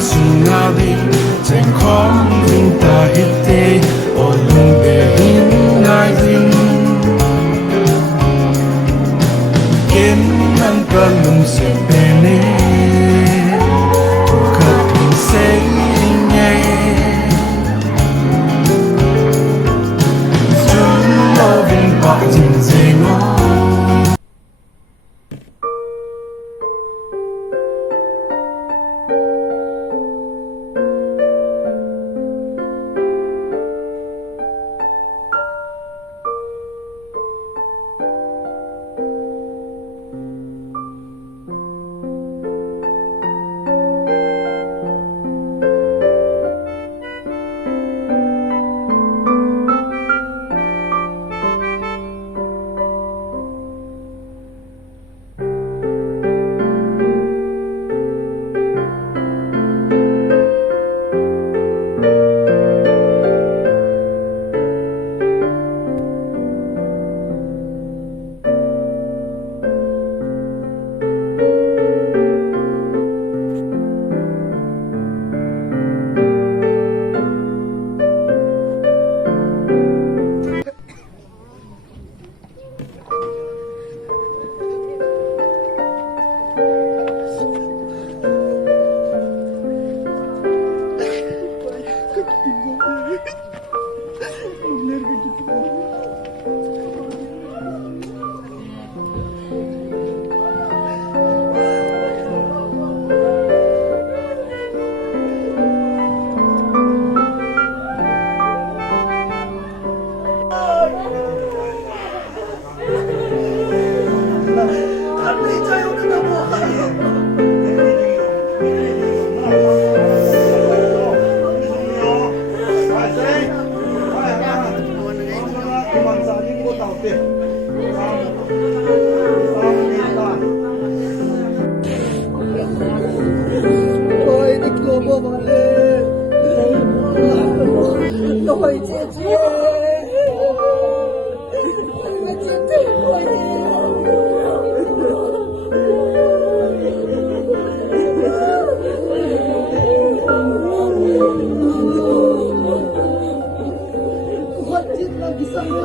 Sungabi Ten khom vinh ta hitte O lung be hin ngai vinh Ken nan ka lung se bene Tu khat hin se nye Jun lo vinh pa jin zengo Ôi chị lagi sama